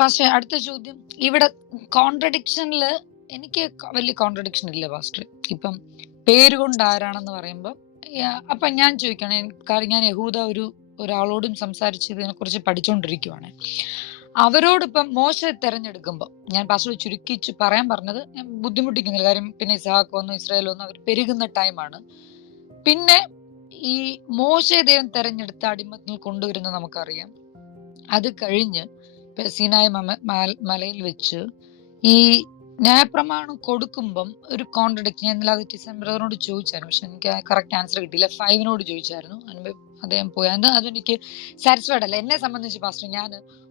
പക്ഷേ അടുത്ത ചോദ്യം. ഇവിടെ കോൺട്രഡിക്ഷനിൽ എനിക്ക് വലിയ കോൺട്രഡിക്ഷൻ ഇല്ല പാസ്റ്റർ ഇപ്പം പേര് കൊണ്ട് ആരാണെന്ന് പറയുമ്പോൾ അപ്പൊ ഞാൻ ചോദിക്കണേ. കാരണം ഞാൻ യഹൂദ ഒരു ഒരാളോടും സംസാരിച്ച് ഇതിനെ കുറിച്ച് പഠിച്ചുകൊണ്ടിരിക്കുവാണ് അവരോടിപ്പം മോശ തെരഞ്ഞെടുക്കുമ്പോൾ ഞാൻ പാസ്റ്റർ ചുരുക്കിച്ച് പറയാൻ പറഞ്ഞത് ബുദ്ധിമുട്ടിക്കുന്നില്ല. കാര്യം പിന്നെ ഇസഹാക്ക് വന്നു ഇസ്രായേൽ വന്നു അവർ പെരുകുന്ന ടൈമാണ്. പിന്നെ ഈ മോശ ദൈവം തെരഞ്ഞെടുത്ത അടിമത്തിൽ കൊണ്ടുവരുന്നത് നമുക്കറിയാം. അത് കഴിഞ്ഞ് സീനായ മലയിൽ വെച്ച് ഈ ന്യായപ്രമാണം കൊടുക്കുമ്പം ഒരു കോൺട്രഡിക്ഷൻ ഞാൻ അത് ബ്രദറിനോട് ചോദിച്ചായിരുന്നു. പക്ഷെ എനിക്ക് കറക്റ്റ് ആൻസർ കിട്ടിയില്ല. ഫൈവിനോട് ചോദിച്ചായിരുന്നു. അദ്ദേഹം പോയി. അത് അതെനിക്ക് സാറ്റിസ്ഫൈഡ് അല്ല. എന്നെ സംബന്ധിച്ച് പാസ്റ്റർ ഞാൻ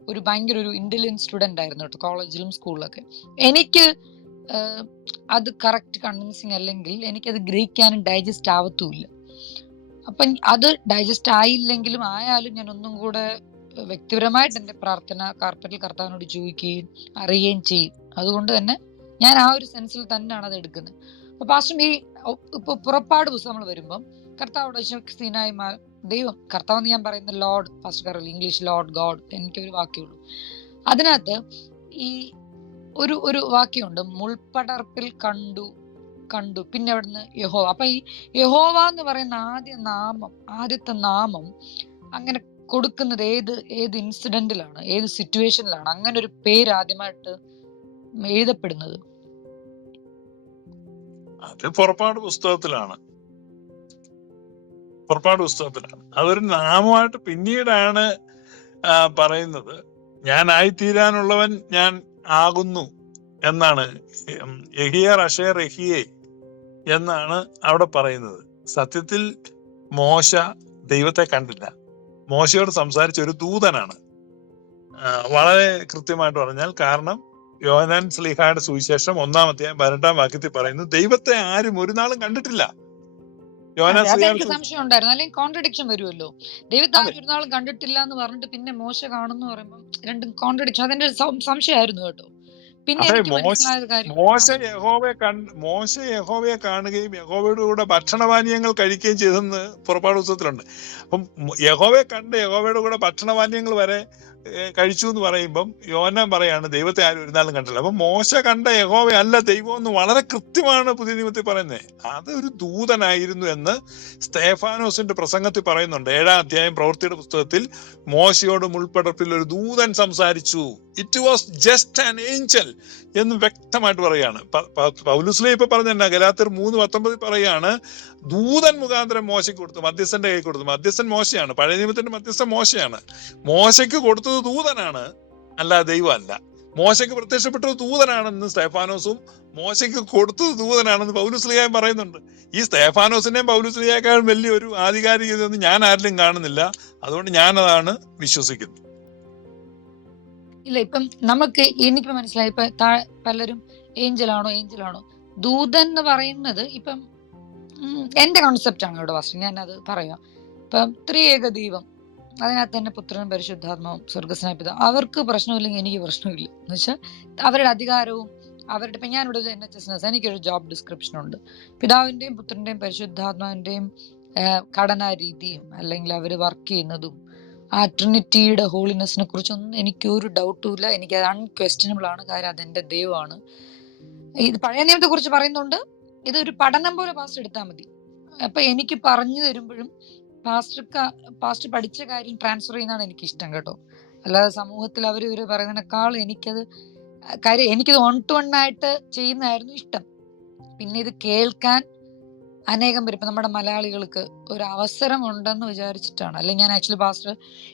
ഒരു ഭയങ്കര ഒരു ഇന്റലിജന്റ് സ്റ്റുഡന്റ് ആയിരുന്നു കേട്ടോ കോളേജിലും സ്കൂളിലൊക്കെ എനിക്ക് അത് കറക്റ്റ് കൺവിൻസിങ് അല്ലെങ്കിൽ എനിക്കത് ഗ്രഹിക്കാനും ഡൈജസ്റ്റ് ആവത്തുമില്ല. അപ്പം അത് ഡൈജസ്റ്റ് ആയില്ലെങ്കിലും ആയാലും ഞാൻ ഒന്നും കൂടെ വ്യക്തിപരമായിട്ട് എന്റെ പ്രാർത്ഥന കാർപ്പറ്റിൽ കർത്താവിനോട് ചോദിക്കുകയും അറിയുകയും ചെയ്യും. അതുകൊണ്ട് തന്നെ ഞാൻ ആ ഒരു സെൻസിൽ തന്നെയാണ് അത് എടുക്കുന്നത്. അപ്പൊ പാസ്റ്റർ ഈ ഇപ്പൊ പുറപ്പാട് നമ്മൾ വരുമ്പം കർത്താവോട് സീനായി ദൈവം കർത്താവ് എന്ന് ഞാൻ പറയുന്ന ലോഡ് ഫസ്റ്റ് കറിൽ ഇംഗ്ലീഷ് ലോഡ് ഗോഡ് എനിക്കൊരു വാക്യമുള്ളൂ അതിനകത്ത് ഈ ഒരു ഒരു വാക്യമുണ്ട് മുൾപ്പടർപ്പിൽ കണ്ടു കണ്ടു പിന്നെ അവിടുന്ന് യഹോ അപ്പൊ ഈ യഹോവ എന്ന് പറയുന്ന ആദ്യ നാമം ആദ്യത്തെ നാമം അങ്ങനെ കൊടുക്കുന്നത് ഏത് ഏത് ഇൻസിഡന്റിലാണ് ഏത് സിറ്റുവേഷനിലാണ് അങ്ങനെ ഒരു പേര് ആദ്യമായിട്ട് എഴുതപ്പെടുന്നത്. അത് പുറപ്പാട് പുസ്തകത്തിലാണ്. പുറപ്പാട് പുസ്തകത്തിലാണ്. അതൊരു നാമമായിട്ട് പിന്നീടാണ് പറയുന്നത്. ഞാൻ ആയിത്തീരാനുള്ളവൻ ഞാൻ ആകുന്നു എന്നാണ് എഹിയ റഷേ റഹിയെ എന്നാണ് അവിടെ പറയുന്നത്. സത്യത്തിൽ മോശ ദൈവത്തെ കണ്ടില്ല. മോശയോട് സംസാരിച്ച ഒരു ദൂതനാണ്. വളരെ കൃത്യമായിട്ട് പറഞ്ഞാൽ കാരണം യോഹനാൻ സ്ലീഹായുടെ സുവിശേഷം ഒന്നാമത്തെ പതിനെട്ടാം വാക്യത്തിൽ പറയുന്നു ദൈവത്തെ ആരും ഒരു നാളും കണ്ടിട്ടില്ല. സു- സംശയം ഉണ്ടായിരുന്നു അല്ലെങ്കിൽ കോൺട്രഡിക്ഷൻ വരുമല്ലോ. ദൈവത്തെ ആരും ഒരു നാളും കണ്ടിട്ടില്ല എന്ന് പറഞ്ഞിട്ട് പിന്നെ മോശ കാണുന്നു പറയുമ്പോൾ രണ്ടും കോൺട്രഡിക്ഷൻ അതെന്റെ സംശയമായിരുന്നു കേട്ടോ. പിന്നെ മോശ യഹോവയെ കണ്ട് മോശ യഹോവയെ കാണുകയും യഹോവയുടെ കൂടെ ഭക്ഷണപാനീയങ്ങൾ കഴിക്കുകയും ചെയ്തെന്ന് പുറപ്പാട് പുസ്തകത്തിലുണ്ട് അപ്പം യഹോവയെ കണ്ട് യഹോവയുടെ കൂടെ ഭക്ഷണപാനീയങ്ങൾ വരെ കഴിച്ചു എന്ന് പറയുമ്പം യോന പറയാണ് ദൈവത്തെ ആരും ഒരു നാളും കണ്ടില്ല. അപ്പൊ മോശ കണ്ട യഹോവ അല്ല ദൈവം എന്ന് വളരെ കൃത്യമാണ് പുതിയ നിയമത്തിൽ പറയുന്നത്. അത് ഒരു ദൂതനായിരുന്നു എന്ന് സ്തേഫാനോസിന്റെ പ്രസംഗത്തിൽ പറയുന്നുണ്ട്. ഏഴാം അധ്യായം പ്രവൃത്തിയുടെ പുസ്തകത്തിൽ മോശയോടും ഉൾപ്പെടപ്പിൽ ഒരു ദൂതൻ സംസാരിച്ചു. It was just an angel എന്ന് വ്യക്തമായിട്ട് പറയാണ്. പ- പ- ഇപ്പൊ പറഞ്ഞ ഗലാത്തിർ മൂന്ന് പത്തൊമ്പതിൽ പറയാണ് ദൂതൻ മുഖാന്തരം മോശയ്ക്ക് കൊടുത്തു മധ്യസ്ഥന്റെ കൈ കൊടുത്തു. മധ്യസ്ഥൻ മോശയാണ് പഴയ നിയമത്തിന്റെ മധ്യസ്ഥൻ മോശയാണ്. മോശയ്ക്ക് കൊടുത്തത് ദൂതനാണ് അല്ല ദൈവമല്ല. മോശയ്ക്ക് പ്രത്യക്ഷപ്പെട്ടത് ദൂതനാണെന്ന് സ്തേഫാനോസും മോശയ്ക്ക് കൊടുത്തത് ദൂതനാണെന്ന് പൗലുസ്ലിയായും പറയുന്നുണ്ട്. ഈ സ്റ്റേഫാനോസിനെയും പൗലുസ്ലിയേക്കാളും വലിയൊരു ആധികാരികതയൊന്നും ഞാൻ ആരിലും കാണുന്നില്ല. അതുകൊണ്ട് ഞാനതാണ് വിശ്വസിക്കുന്നത്. ഇല്ല ഇപ്പം നമുക്ക് എനിക്ക് മനസ്സിലായി. ഇപ്പൊ പലരും ഏഞ്ചലാണോ ഏഞ്ചലാണോ? ദൂതൻ എന്ന് പറയുന്നത് ഇപ്പം എന്റെ കോൺസെപ്റ്റ് ആണ് ഇവിടെ ഫസ്റ്റ്. ഞാൻ അത് പറയാം. ഇപ്പം ത്രിയേക ദൈവം അതിനകത്ത് തന്നെ പുത്രനും പരിശുദ്ധാത്മാവും സ്വർഗസ്നാപിത അവർക്ക് പ്രശ്നമില്ലെങ്കിൽ എനിക്ക് പ്രശ്നമില്ല എന്ന് വെച്ചാൽ അവരുടെ അധികാരവും അവരുടെ ഇപ്പം ഞാനിവിടെ എൻ എച്ച് എസ് നഴ്സ് എനിക്കൊരു ജോബ് ഡിസ്ക്രിപ്ഷൻ ഉണ്ട്. പിതാവിന്റെയും പുത്രന്റെയും പരിശുദ്ധാത്മാവിന്റെയും ആഹ്, ഘടനാ രീതിയും അല്ലെങ്കിൽ അവർ വർക്ക് ചെയ്യുന്നതും ആ ട്രിനിറ്റിയുടെ ഹോളിനെസ്സിനെ കുറിച്ചൊന്നും എനിക്ക് ഒരു ഡൗട്ടും ഇല്ല. എനിക്ക് അത് അൺക്വസ്റ്റ്യനബിൾ ആണ്. കാര്യം അതെന്റെ ദൈവമാണ്. ഇത് പഴയ നിയമത്തെ കുറിച്ച് പറയുന്നുണ്ട്. ഇതൊരു പഠനം പോലെ പാസ്റ്റർ എടുത്താൽ മതി. അപ്പൊ എനിക്ക് പറഞ്ഞു തരുമ്പോഴും പാസ്റ്റർ പാസ്റ്റർ പഠിച്ച കാര്യം ട്രാൻസ്ഫർ ചെയ്യുന്നതാണ് എനിക്ക് ഇഷ്ടം കേട്ടോ. അല്ലാതെ സമൂഹത്തിൽ അവർ ഇവർ പറയുന്നതിനേക്കാൾ എനിക്കത് കാര്യം എനിക്കത് വൺ ടു വൺ ആയിട്ട് ചെയ്യുന്നതായിരുന്നു ഇഷ്ടം. പിന്നെ ഇത് കേൾക്കാൻ അനേകം പേര് ഇപ്പം നമ്മുടെ മലയാളികൾക്ക് ഒരു അവസരം ഉണ്ടെന്ന് വിചാരിച്ചിട്ടാണ്. അല്ലെങ്കിൽ ഞാൻ ആക്ച്വലി പാസ്റ്റർ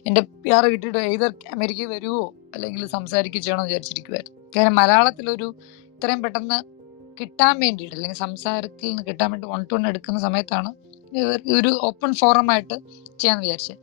എന്റെ പി കിട്ടിയിട്ട് ഏതർ അമേരിക്കയിൽ വരുമോ അല്ലെങ്കിൽ സംസാരിക്കുക ചെയ്യണമെന്ന് വിചാരിച്ചിരിക്കുവായിരുന്നു. കാരണം മലയാളത്തിലൊരു ഇത്രയും പെട്ടെന്ന് കിട്ടാൻ വേണ്ടിയിട്ട് അല്ലെങ്കിൽ സംസാരത്തിൽ നിന്ന് കിട്ടാൻ വേണ്ടി വൺ ടു വൺ എടുക്കുന്ന സമയത്താണ് ഒരു ഓപ്പൺ ഫോറം ആയിട്ട് ചെയ്യാന്ന് വിചാരിച്ചത്.